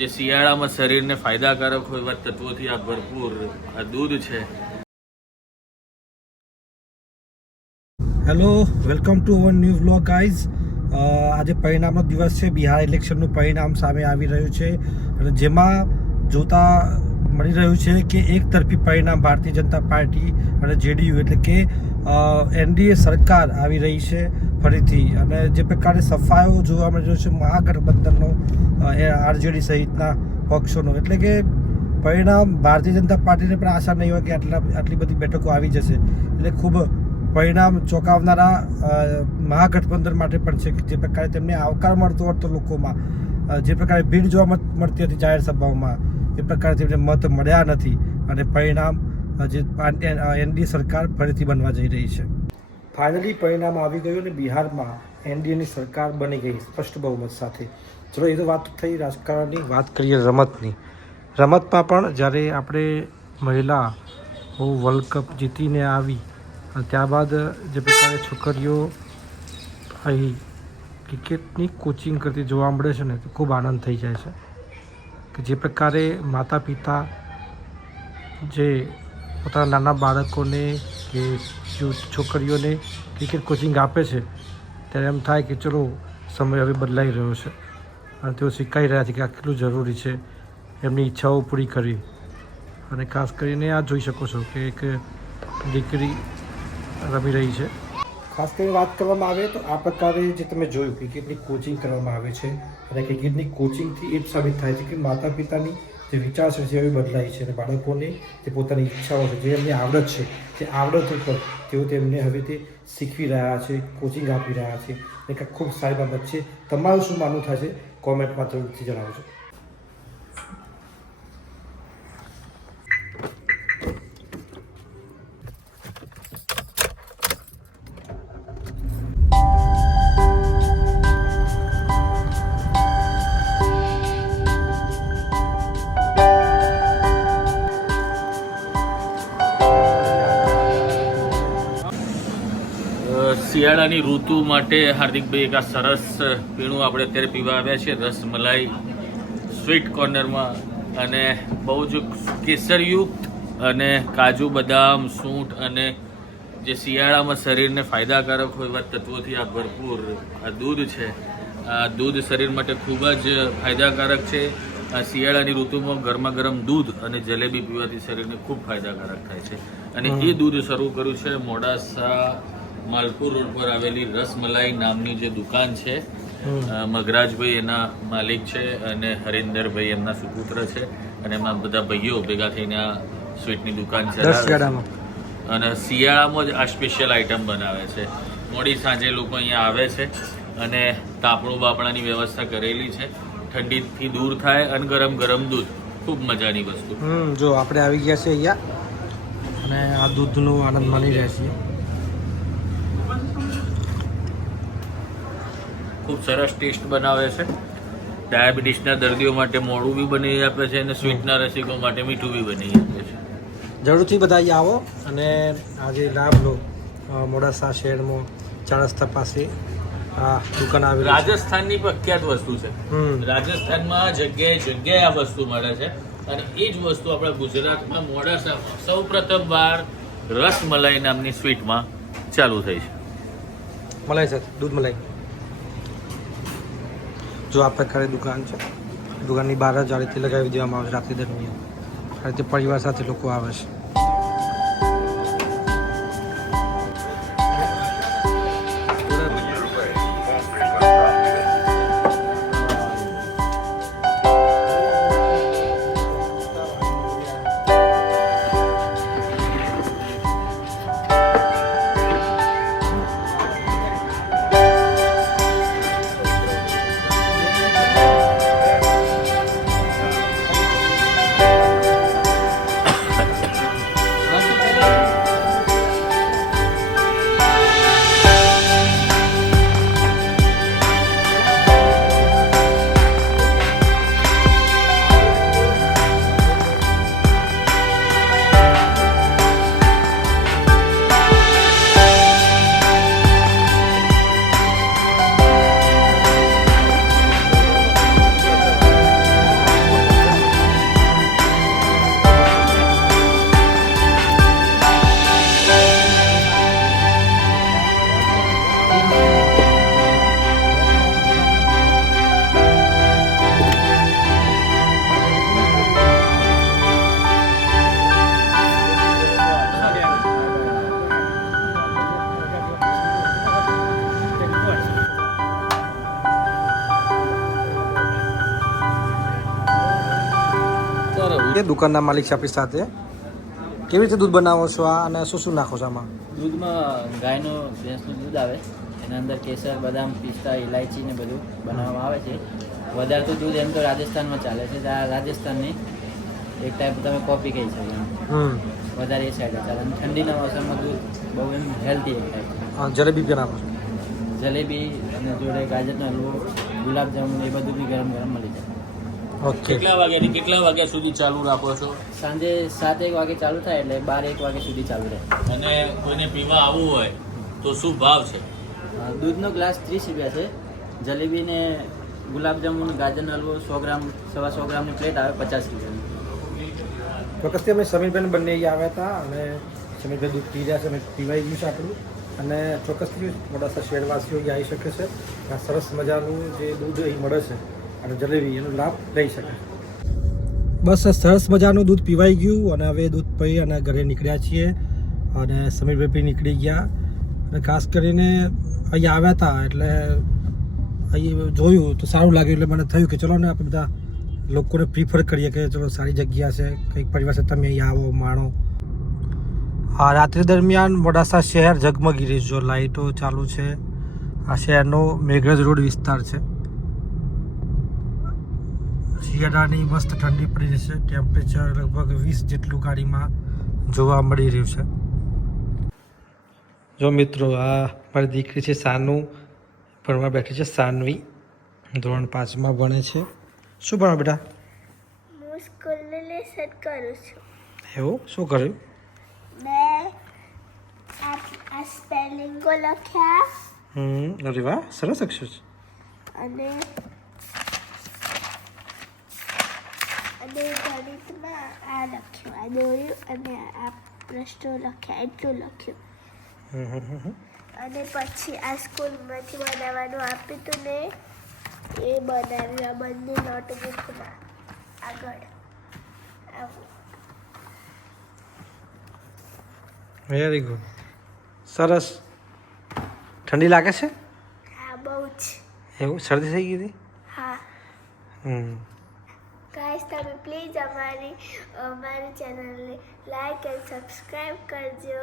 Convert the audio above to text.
જે શિયાળામાં શરીરને ફાયદાકારક હોય એવા તત્વોથી આ ભરપૂર આ દૂધ છે. Hello, welcome to our new vlog guys. આજે પરિણામનો દિવસ છે. બિહાર ઇલેક્શનનું પરિણામ સામે આવી રહ્યું છે અને જેમાં જોતા મળી રહ્યું છે કે એક તરફી પરિણામ ભારતીય જનતા પાર્ટી અને જેડીયુ એટલે કે એનડીએ સરકાર આવી રહી છે ફરીથી. અને જે પ્રકારે સફાયો જોવા મળી રહ્યો છે મહાગઠબંધનનો, આરજેડી સહિતના પક્ષોનો, એટલે કે પરિણામ ભારતીય જનતા પાર્ટીને પણ આશા નહીં હોય કે આટલી બધી બેઠકો આવી જશે. એટલે ખૂબ પરિણામ ચોંકાવનારા મહાગઠબંધન માટે પણ છે. જે પ્રકારે તેમને આવકાર મળતો હતો લોકોમાં, જે પ્રકારે ભીડ જોવા મળતી હતી જાહેર સભાઓમાં, એ પ્રકારે તેમને મત મળ્યા નથી અને પરિણામ જે એનડીએ સરકાર ફરીથી બનવા જઈ રહી છે. ફાઇનલી પરિણામ આવી ગયું અને બિહારમાં એનડીએની સરકાર બની ગઈ સ્પષ્ટ બહુમત સાથે. ચલો, એ તો વાત થઈ રાજકારણની. વાત કરીએ રમતની. રમતમાં પણ જ્યારે આપણે મહિલા વર્લ્ડ કપ જીતીને આવી ત્યારબાદ જે પ્રકારે છોકરીઓ અહીં ક્રિકેટની કોચિંગ કરતી જોવા મળે છે ને, તો ખૂબ આનંદ થઈ જાય છે કે જે પ્રકારે માતા પિતા જે પોતાના નાના બાળકોને કે છોકરીઓને ક્રિકેટ કોચિંગ આપે છે, ત્યારે એમ થાય કે ચલો સમય હવે બદલાઈ રહ્યો છે અને તેઓ શીખાઈ રહ્યા છે કે આ કેટલું જરૂરી છે એમની ઈચ્છાઓ પૂરી કરવી. અને ખાસ કરીને આ જોઈ શકો છો કે એક દીકરી રમી રહી છે. ખાસ કરીને વાત કરવામાં આવે તો આ પ્રકારે જે તમે જોયું ક્રિકેટની કોચિંગ કરવામાં આવે છે અને ક્રિકેટની કોચિંગથી એ જ સાબિત થાય છે કે માતા પિતાની જે વિચારસરણી છે એ બદલાઈ છે અને બાળકોને જે પોતાની ઈચ્છાઓ છે, જે એમની આવડત છે, તે આવડત ઉપર તેઓ તેમને હવે તે શીખવી રહ્યા છે, કોચિંગ આપી રહ્યા છે. એક ખૂબ સારી બાબત છે. તમારું શું માનવું થાય છે કોમેન્ટમાં જરૂરથી જણાવજો. શિયાળાની ઋતુ માટે હાર્દિકભાઈ એક આ સરસ પીણું આપણે અત્યારે પીવા આવ્યા છે, રસમલાઈ સ્વીટ કોર્નરમાં. અને બહુ જ કેસરયુક્ત અને કાજુ બદામ સૂંઠ અને જે શિયાળામાં શરીરને ફાયદાકારક હોય એવા તત્વોથી આ ભરપૂર આ દૂધ છે. આ દૂધ શરીર માટે ખૂબ જ ફાયદાકારક છે. આ શિયાળાની ઋતુમાં ગરમા ગરમ દૂધ અને જલેબી પીવાથી શરીરને ખૂબ ફાયદાકારક થાય છે. અને એ દૂધ શરૂ કર્યું છે મોડાસા માલપુર રોડ પર આવેલી રસમલાઈ નામની જે દુકાન છે. મગરાજભાઈ એના માલિક છે અને હરિન્દરભાઈ એમના સુપુત્ર છે અને એમના બધા ભાઈઓ ભેગા થઈને આ સ્વીટની દુકાન છે. અને શિયાળામાં જ આ સ્પેશિયલ આઈટમ બનાવે છે. મોડી સાંજે લોકો અહીંયા આવે છે અને તાપણું બાપણાની વ્યવસ્થા કરેલી છે. ઠંડીથી દૂર થાય અને ગરમ ગરમ દૂધ, ખૂબ મજાની વસ્તુ. જો આપણે આવી ગયા છે અહીંયા અને આ દૂધનો આનંદ માણી રહ્યા છીએ. ખૂબ સરસ ટેસ્ટ બનાવે છે. ડાયાબિટીસના દર્દીઓ માટે મોડું બી બનાવી આપે છે અને સ્વીટના રસિકો માટે મીઠું બી બનાવી આપે છે. જરૂરથી બધા અહીં આવો અને આજે લાભ લો. મોડાસા શહેરમાં 4 રસ્તા પાસે આ દુકાન આવેલી છે. રાજસ્થાનની પ્રખ્યાત વસ્તુ છે. રાજસ્થાનમાં જગ્યાએ આ વસ્તુ મળે છે અને એ જ વસ્તુ આપણા ગુજરાતમાં મોડાસામાં સૌ પ્રથમ વાર રસમલાઈ નામની સ્વીટમાં ચાલુ થઈ છે. મલાઈ સાથે દૂધ મલાઈ. જો આ પ્રકારે દુકાન છે. દુકાનની બહાર જ આ રીતે લગાવી દેવામાં આવે છે રાત્રિ દરમિયાન. આ રીતે પરિવાર સાથે લોકો આવે છે. એ દુકાનના માલિક છે આપણી સાથે. કેવી રીતે દૂધ બનાવો છો આ અને શું શું નાખો છો આમાં? દૂધમાં ગાયનું ભેંસનું દૂધ આવે, એના અંદર કેસર, બદામ, પિસ્તા, ઇલાયચી ને બધું બનાવવામાં આવે છે. વધારે તો દૂધ એમ તો રાજસ્થાનમાં ચાલે છે. આ રાજસ્થાનની એક ટાઈપ તમે કોફી કહી શકો એમ. વધારે એ સાઈડે ચાલે. અને ઠંડીના મોસમમાં દૂધ બહુ એમ હેલ્ધી એક ટાઈપ. જલેબી પણ આપો છો? જલેબી અને જોડે ગાજરનો હલવો, ગુલાબજામુન એ બધું બી ગરમ ગરમ મળી જાય. ઓકે. કેટલા વાગ્યાથી કેટલા વાગ્યા સુધી ચાલુ રાખો છો? સાંજે 7-1 વાગે ચાલુ થાય એટલે 12-1 વાગે સુધી ચાલુ રહે. અને કોઈને પીવા આવવું હોય તો શું ભાવ છે? દૂધનો ગ્લાસ 30 રૂપિયા છે. જલેબી ને ગુલાબજામુન, ગાજરનો હલવો 100 ગ્રામ, 125 ગ્રામની પ્લેટ આવે 50 રૂપિયાની. ચોક્કસથી અમે સમીરભાઈ બંને અહીંયા આવ્યા હતા અને સમીરભાઈ દૂધ પી રહ્યા છે અને પીવાઈ ગયું છે આપણું. અને ચોક્કસથી મોટા શહેરવાસીઓ અહીંયા આવી શકે છે. આ સરસ મજાનું જે દૂધ અહીં મળે છે અને જલેબી એનો લાભ લઈ શકે. બસ સરસ મજાનું દૂધ પીવાઈ ગયું અને હવે દૂધ પી અને ઘરે નીકળ્યા છીએ અને સમીરભાઈ પી નીકળી ગયા. અને ખાસ કરીને અહીં આવ્યા હતા એટલે અહીં જોયું તો સારું લાગ્યું એટલે મને થયું કે ચલો ને આપણે બધા લોકોને પ્રિફર કરીએ કે ચલો સારી જગ્યા છે, કંઈક પરિવાર સાથે તમે અહીં આવો માણો. હા, રાત્રિ દરમિયાન મોડાસા શહેર ઝગમગી રહ્યું છે. લાઇટો ચાલુ છે. આ શહેરનો મેઘરજ રોડ વિસ્તાર છે. શિયાળાની મસ્ત ઠંડી પડી રહી છે. ટેમ્પરેચર લગભગ 20 જેટલું ગાડીમાં જોવા મળી રહ્યું છે. જો મિત્રો, આ મારી દીકરી છે સાનુ, ભણવા બેઠી છે. સાનવી ધોરણ 5માં ભણે છે. શું ભણો બેટા? હું સ્કૂલનું લેસન કરું છું. એવું? શું કર્યું? મેં આ સ્પેલિંગો લખ્યા અરે વાહ, સરસ અક્ષર છે. અને ગણિતમાં આ લખ્યું, આ દોર્યું અને આ પ્રશ્નો લખ્યા, એટલું લખ્યું. અને પછી આ સ્કૂલમાંથી બનાવવાનું આપ્યું હતું ને એ બનાવ્યું આ બંને નોટબુકમાં આગળ આવું. વેરી ગુડ, સરસ. ઠંડી લાગે છે? હા, બહુ જ. એવું? શરદી થઈ ગઈ હતી? હા. ગાઈસ, તમે પ્લીઝ અમારી ચેનલને લાઈક એન્ડ સબસ્ક્રાઈબ કરજો.